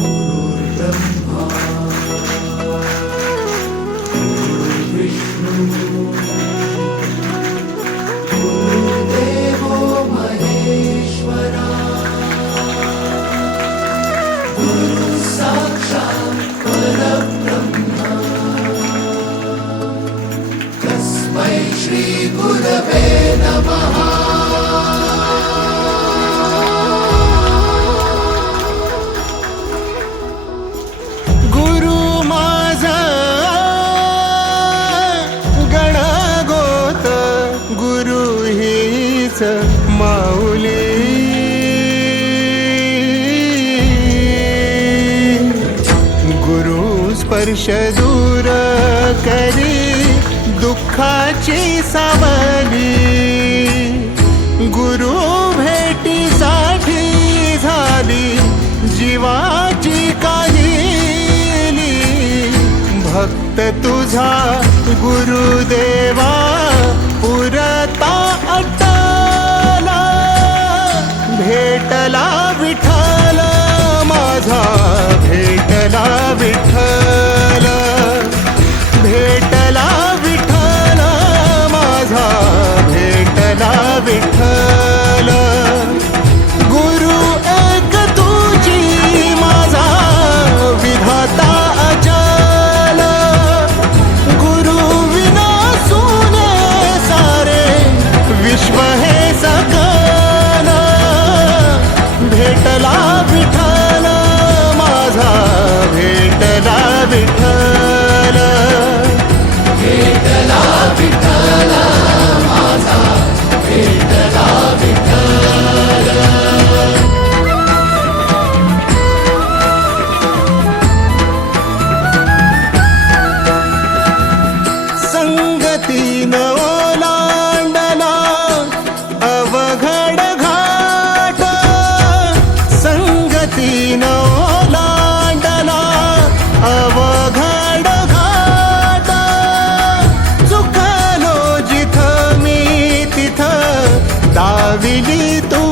गुरुर्ब्रह्मा गुरुर्विष्णू गुरुर्देवो महेश्वरा गुरु साक्षात् परब्रह्म तस्मै श्री गुरवे नमः। माऊली गुरु स्पर्श दूर करी दुःखाची सावली गुरु भेटीसाठी झाली जीवाची काहिली भक्त तुझा गुरुदेवा पुरता अटला भेटला विठ्ठल माझा भेटला विठ्ठल भेटला विठ्ठल माझा भेटला विठ्ठल गुरु एक तुझी माझा विधाता अचल गुरु विना सुने सारे विश्व हे सकल भेटला विठ्ठल माझा भेटला विठ्ठल भेटला विठ्ठल माझा भेटला विठ्ठल। संगतीन ओलांडला अवघड घाट संगतीन ओलांडला अवघड घाट चुकलो जिथं मी तिथं दाविली तू